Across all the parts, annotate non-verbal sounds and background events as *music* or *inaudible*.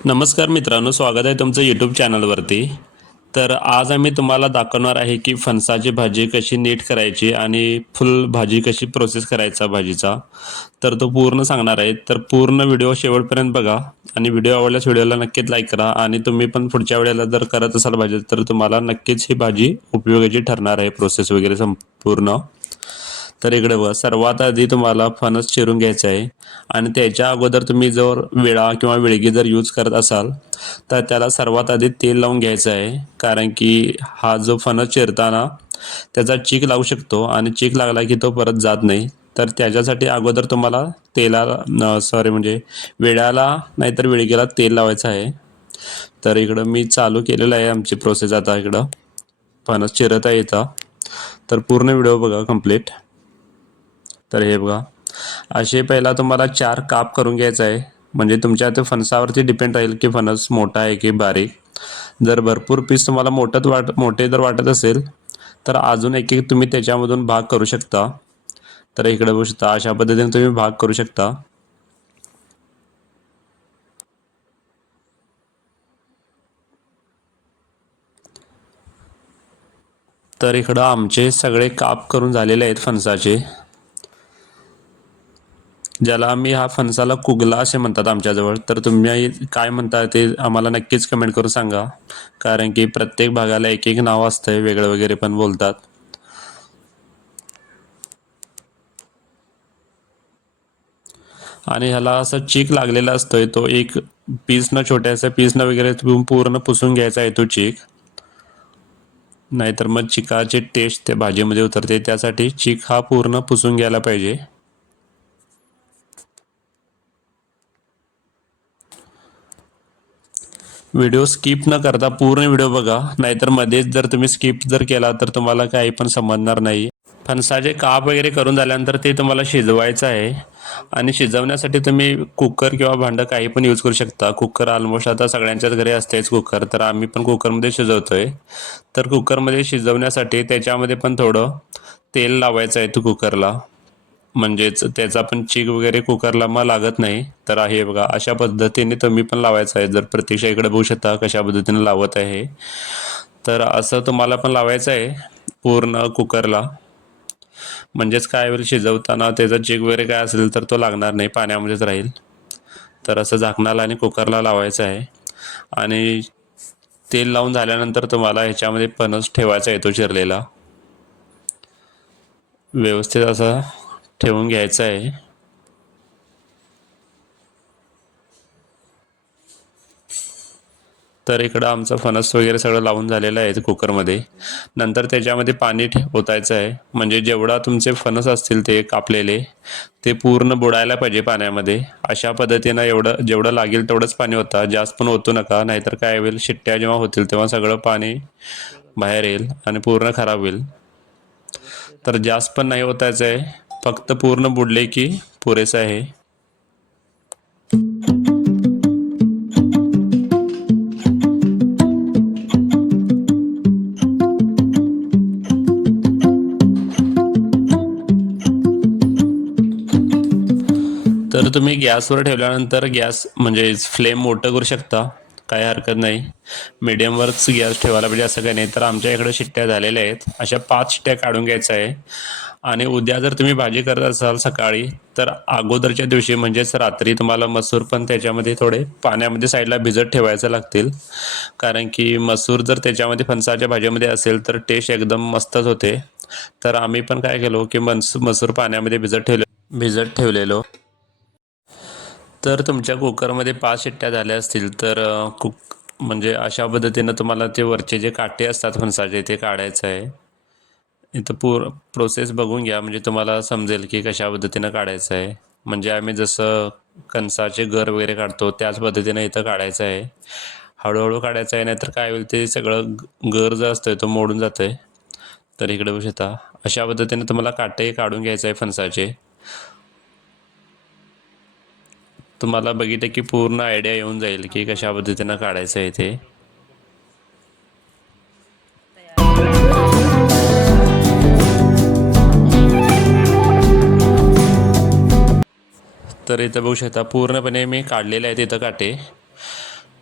नमस्कार मित्रांनो स्वागत आहे तुमचं यूट्यूब चॅनलवरती तर आज आम्ही तुम्हाला दाखवणार आहे की फणसाची भाजी कशी नीट करायची आणि फुल भाजी कशी प्रोसेस करायचा भाजीचा. तर तो पूर्ण सांगणार आहे. तर पूर्ण व्हिडिओ शेवटपर्यंत बघा आणि व्हिडिओ आवडल्यास व्हिडिओला नक्कीच लाईक करा आणि तुम्ही पण पुढच्या वेळेला जर करत असाल भाजी तर तुम्हाला नक्कीच ही भाजी उपयोगाची ठरणार आहे. प्रोसेस वगैरे संपूर्ण. तर इकडे बघा सर्वात आधी तुम्हाला फणस चिरून घ्यायचा आहे. आणि त्याच्या अगोदर तुम्ही जर विळा किंवा विळगी जर यूज करत असाल तर त्याला सर्वात आधी तेल लावून घ्यायचं आहे. कारण की हा जो फणस चिरताना त्याचा चीक लागू शकतो आणि चीक लागला की तो परत जात नाही. तर त्याच्यासाठी अगोदर तुम्हाला तेला सॉरी म्हणजे विळ्याला नाहीतर विळगीला तेल लावायचं आहे. तर इकडं मी चालू केलेलं आहे आमची प्रोसेस आता इकडं. फणस चिरत आहे इथं. तर पूर्ण व्हिडिओ बघा कंप्लीट तर हे बघा. असे पहिला तुम्हाला चार काप करून घ्यायचा आहे. म्हणजे तुमच्या ते फणसावरती डिपेंड राहील की फणस मोठा आहे की बारीक. जर भरपूर पीस तुम्हाला मोठत वाट मोठे जर वाटत असेल तर अजून एक एक तुम्ही त्याच्यामधून भाग करू शकता. तर इकडे बघू शकता अशा पद्धतीने तुम्ही भाग करू शकता. तर इकडं आमचे सगळे काप करून झालेले आहेत फणसाचे. ज्याला आम्ही हा फणसाला कुगला असे म्हणतात आमच्याजवळ तर तुम्ही काय म्हणता ते आम्हाला नक्कीच कमेंट करून सांगा. कारण की प्रत्येक भागाला एक एक नाव असतंय वेगळं वगैरे पण बोलतात. आणि ह्याला असं चीक लागलेला असतोय तो एक पीसनं छोट्याशा पीसनं वगैरे पूर्ण पुसून घ्यायचा आहे तो चीक. नाहीतर मग चिकाची टेस्ट त्या भाजीमध्ये उतरते त्यासाठी चीक हा पूर्ण पुसून घ्यायला पाहिजे. व्हिडिओ स्किप न करता पूर्ण व्हिडिओ बघा. नाहीतर मध्येच जर तुम्ही स्किप जर केला तर तुम्हाला काही पण समजणार नाही. फणसाचे काप वगैरे करून झाल्यानंतर ते तुम्हाला शिजवायचं आहे. आणि शिजवण्यासाठी तुम्ही कुकर किंवा भांडं काही पण यूज करू शकता. कुकर ऑलमोस्ट आता सगळ्यांच्याच घरी असतेच कुकर तर आम्ही पण कुकरमध्ये शिजवतोय. तर कुकरमध्ये शिजवण्यासाठी त्याच्यामध्ये पण थोडं तेल लावायचं आहे तू कुकरला म्हणजेच त्याचा पण चीक वगैरे कुकरला मग लागत नाही. तर आहे बघा अशा पद्धतीने तुम्ही पण लावायचं आहे. जर प्रत्यक्ष इकडे बघू शकता कशा पद्धतीने लावत आहे. तर असं तुम्हाला पण लावायचं आहे पूर्ण कुकरला. म्हणजेच काय होईल शिजवताना त्याचा चीक वगैरे काय असेल तर तो लागणार नाही पाण्यामध्येच राहील. तर असं झाकणाला आणि कुकरला लावायचं आहे. आणि तेल लावून झाल्यानंतर तुम्हाला ह्याच्यामध्ये पणस ठेवायचा आहे तो चिरलेला. व्यवस्थित असा ठेवून घ्यायचं आहे. तर इकडं आमचं फणस वगैरे सगळं लावून झालेलं आहे कुकरमध्ये. नंतर त्याच्यामध्ये पाणी ठे ओतायचं आहे. म्हणजे जेवढा तुमचे फणस असतील ते कापलेले ते पूर्ण बुडायला पाहिजे पाण्यामध्ये. अशा पद्धतीनं एवढं जेवढं लागेल तेवढंच पाणी होता जास्त पण ओतू नका नाहीतर काय होईल शिट्ट्या जेव्हा होतील तेव्हा सगळं पाणी बाहेर येईल आणि पूर्ण खराब होईल. तर जास्त पण नाही ओतायचं आहे. फक्त पूर्ण बुडले की पुरेसं आहे. तर तुम्ही गॅसवर ठेवल्यानंतर गॅस म्हणजे फ्लेम मोठं करू शकता काही हरकत नाही. मिडियमवरच गॅस ठेवायला पाहिजे असं काही नाही. तर आमच्या इकडे शिट्ट्या झालेल्या आहेत. अशा पाच शिट्ट्या काढून घ्यायच्या आहे. आणि उद्या जर तुम्ही भाजी करत असाल सकाळी तर अगोदरच्या दिवशी म्हणजेच रात्री तुम्हाला मसूर पण त्याच्यामध्ये थोडे पाण्यामध्ये साईडला भिजत ठेवायचं लागतील. कारण की मसूर जर त्याच्यामध्ये फणसाच्या भाजीमध्ये असेल तर टेस्ट एकदम मस्तच होते. तर आम्ही पण काय केलो की मनस मसूर पाण्यामध्ये भिजत ठेवले भिजत ठेवलेलो. तर तुमच्या कुकरमध्ये पाच शिट्ट्या झाल्या असतील तर कुक म्हणजे अशा पद्धतीनं तुम्हाला ते वरचे जे काटे असतात फणसाचे ते काढायचं आहे. इथं पूर प्रोसेस बघून घ्या. म्हणजे तुम्हाला समजेल की कशा पद्धतीनं काढायचं आहे. म्हणजे आम्ही जसं कणसाचे घर वगैरे काढतो त्याच पद्धतीनं इथं काढायचं आहे. हळूहळू काढायचं आहे नाहीतर काय होईल ते सगळं ग- गर जो असतोय तो मोडून जातं आहे तर इकडे बघू शकता. अशा पद्धतीने तुम्हाला काटे काढून घ्यायचं आहे फणसाचे. तुम्हाला बघितलं की पूर्ण आयडिया येऊन जाईल की कशा पद्धतीनं काढायचं आहे ते. इथं बघू शकता पूर्णपणे मी काढलेले आहेत इथं काटे.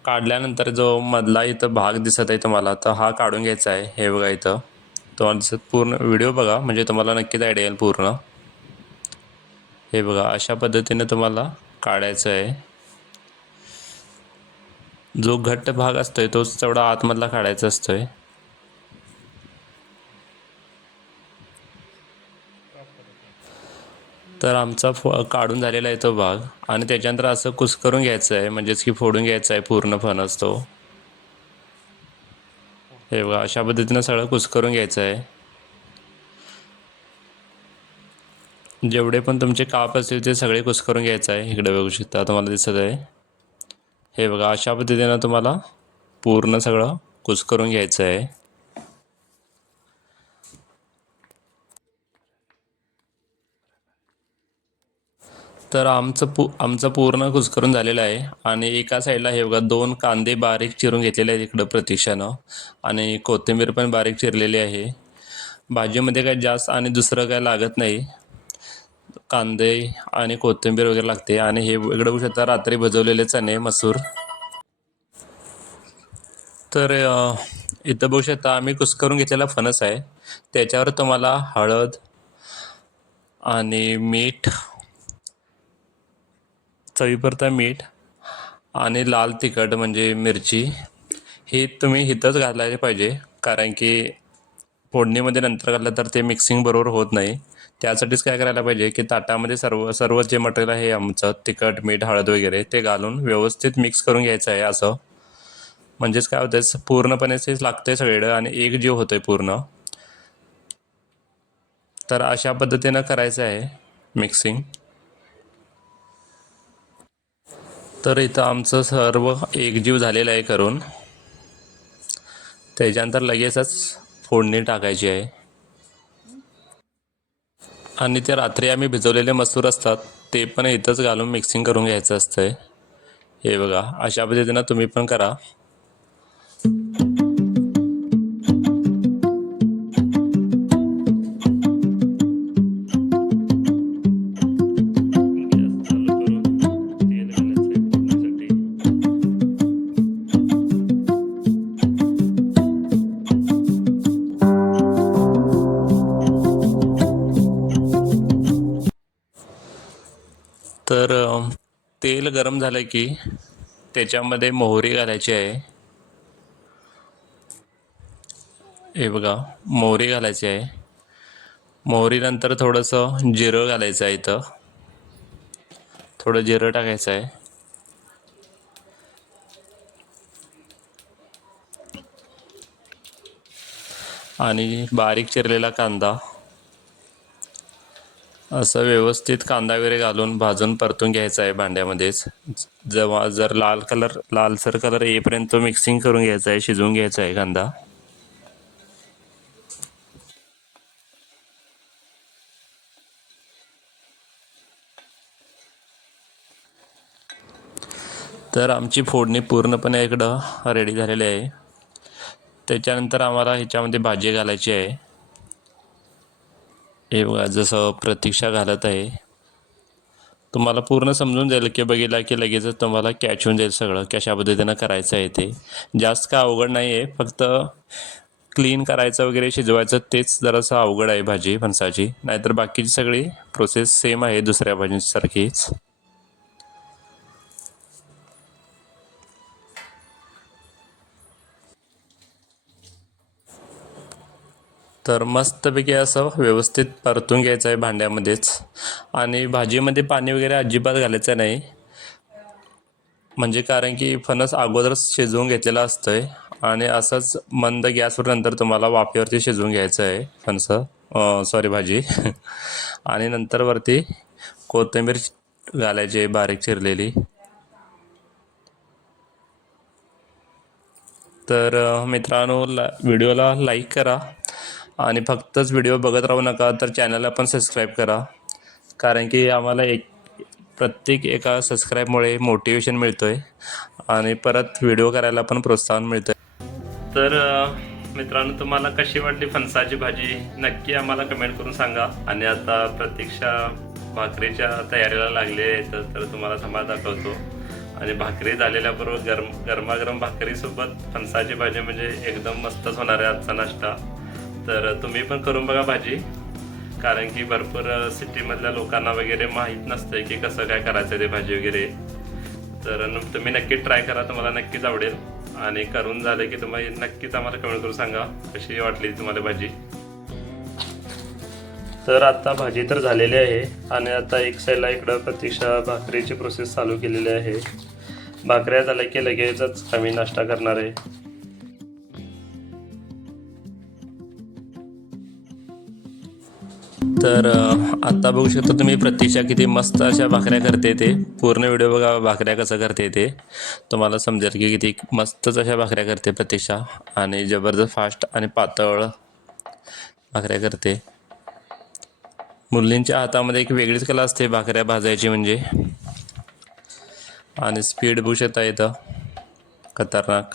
काढल्यानंतर जो मधला इथं भाग दिसत आहे तुम्हाला तर हा काढून घ्यायचा आहे. हे बघा इथं. तुम्हाला दिसत पूर्ण व्हिडिओ बघा म्हणजे तुम्हाला नक्कीच आयडिया येईल पूर्ण. हे बघा अशा पद्धतीने तुम्हाला काढायचं आहे. जो घट्ट भाग असतोय तोच तेवढा आतमधला काढायचा असतोय. तर आमचा फो काढून झालेला आहे तो भाग. आणि त्याच्यानंतर असं कुस्करून घ्यायचं आहे. म्हणजेच की फोडून घ्यायचं आहे. पूर्ण फणस तो. हे बघा अशा पद्धतीनं सगळं कुस्करून घ्यायचं आहे. जेवढे पण तुमचे काप असतील ते सगळे कुस्करून घ्यायचं आहे. इकडे बघू शकता तुम्हाला दिसत आहे. हे बघा अशा पद्धतीनं तुम्हाला पूर्ण सगळं कुस्करून घ्यायचं आहे. तर आमचं पू आमचं पूर्ण कुस्करून झालेलं आहे. आणि एका साईडला हे बघा दोन कांदे बारीक चिरून घेतलेले आहेत इकडं प्रतीक्षानं. आणि कोथिंबीर पण बारीक चिरलेली आहे. भाजीमध्ये काय जास्त आणि दुसरं काय लागत नाही. कांदे आणि कोथिंबीर वगैरे लागते. आणि हे इकडं बघू शकता रात्री भजवलेले चणे मसूर. तर इथं बघू शकता आम्ही कुस्करून घेतलेला फणस आहे. त्याच्यावर तुम्हाला हळद आणि मीठ चवीपुरता मीठ आणि लाल तिखट म्हणजे मिरची हे तुम्ही इथंच घालायला पाहिजे. कारण की फोडणीमध्ये नंतर घातलं तर ते मिक्सिंग बरोबर होत नाही. त्यासाठीच काय करायला पाहिजे की ताटामध्ये सर्व सर्व जे मटेरियल आहे आमचं तिखट मीठ हळद वगैरे ते घालून व्यवस्थित मिक्स करून घ्यायचं आहे असं. म्हणजेच काय होतं पूर्णपणे ते लागतंय सगळं आणि एक जीव होतोय पूर्ण. तर अशा पद्धतीनं करायचं आहे मिक्सिंग तर इथं आमचं सर्व एकजीव झालेलं आहे करून. त्याच्यानंतर लगेचच फोडणी टाकायची आहे. आणि ते रात्री आम्ही भिजवलेले मसूर असतात ते पण इथंच घालून मिक्सिंग करून घ्यायचं असतंय. हे बघा अशा पद्धतीनं तुम्ही पण करा. तेल गरम झालं की त्याच्यामध्ये मोहरी घालायची आहे. हे बघा मोहरी घालायची आहे. मोहरीनंतर थोडंसं जिरं घालायचं आहे इथं. थोडं जिरं टाकायचं आहे. आणि बारीक चिरलेला कांदा. असं व्यवस्थित कांदा वगैरे घालून भाजून परतून घ्यायचं आहे भांड्यामध्येच. जेव्हा जर लाल कलर लालसर कलर येईपर्यंत तो मिक्सिंग करून घ्यायचा आहे शिजवून घ्यायचा आहे कांदा. तर आमची फोडणी पूर्णपणे इकडं रेडी झालेली आहे. त्याच्यानंतर आम्हाला ह्याच्यामध्ये भाजी घालायची आहे. हे बघा जसं प्रतीक्षा घालत आहे. तुम्हाला पूर्ण समजून जाईल की बघितला की लगेचच तुम्हाला कॅच होऊन जाईल सगळं कशा पद्धतीनं करायचं आहे ते. जास्त काय अवघड नाही आहे फक्त क्लीन करायचं वगैरे शिजवायचं तेच जरासं अवघड आहे भाजी फणसाची. नाहीतर बाकीची सगळी प्रोसेस सेम आहे दुसऱ्या भाजीसारखीच. तर मस्तपैकी असं व्यवस्थित परतून घ्यायचं आहे भांड्यामध्येच. आणि भाजीमध्ये पाणी वगैरे अजिबात घालायचं नाही. म्हणजे कारण की फणस अगोदरच शिजवून घेतलेला आहे आणि असंच मंद गॅसवर नंतर तुम्हाला वाफेवरती शिजवून घ्यायचं आहे फणस. सॉरी भाजी. *laughs* आणि नंतर वरती कोथिंबीर घालायची आहे बारीक चिरलेली. तर मित्रांनो ला व्हिडिओला लाईक करा. आणि फक्तच व्हिडिओ बघत राहू नका तर चॅनलला पण सबस्क्राईब करा. कारण की आम्हाला एक प्रत्येक एका सबस्क्राईबमुळे मोटिवेशन मिळतो आहे आणि परत व्हिडिओ करायला पण प्रोत्साहन मिळतं तर मित्रांनो तुम्हाला कशी वाटली फणसाची भाजी? नक्की आम्हाला कमेंट करून सांगा. आणि आता प्रतीक्षा भाकरीच्या तयारीला लागली आहे तर तर तुम्हाला समाज दाखवतो. आणि भाकरी झालेल्या बरोबर गरम गरमागरम भाकरीसोबत फणसाची भाजी म्हणजे एकदम मस्तच होणार आहे आजचा नाश्ता. तर तुम्ही पण करून बघा भाजी. कारण की भरपूर सिटीमधल्या लोकांना वगैरे माहीत नसतं की कसं काय करायचं ते भाजी वगैरे. तर न- तुम्ही नक्की ट्राय करा तुम्हाला नक्कीच आवडेल. आणि करून झालं की तुम्ही नक्कीच आम्हाला कमेंट करून सांगा कशी वाटली तुम्हाला भाजी. तर आता भाजी तर झालेली आहे आणि आता एक साईडला इकडं प्रतीक्षा भाकरीची प्रोसेस चालू केलेली आहे. भाकऱ्या झाल्या की लगेचच आम्ही नाश्ता करणार आहे. तर आत्ता बघू शकता तुम्ही प्रतीक्षा किती मस्त अशा भाकऱ्या करते ते. पूर्ण व्हिडिओ बघा भाकऱ्या कसं करते ते. तुम्हाला समजेल की किती मस्तच अशा भाकऱ्या करते प्रतीक्षा. आणि जबरदस्त फास्ट आणि पातळ भाकऱ्या करते. मुलींच्या हातामध्ये एक वेगळीच कला असते भाकऱ्या भाजायची म्हणजे. आणि स्पीड बघू शकता येतं खतरनाक.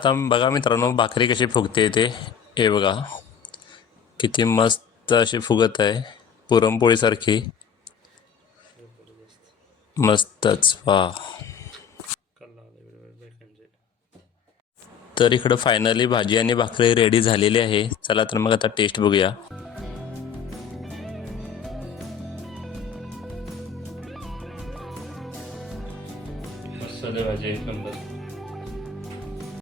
आता बघा मित्रांनो भाकरी कशी फुगते ते. हे बघा किती मस्त अशी फुगत आहे. पुरणपोळीसारखी. मस्तच वा. तर इकडं फायनली भाजी आणि भाकरी रेडी झालेली आहे. चला तर मग आता टेस्ट बघूया. भाजी एक नंबर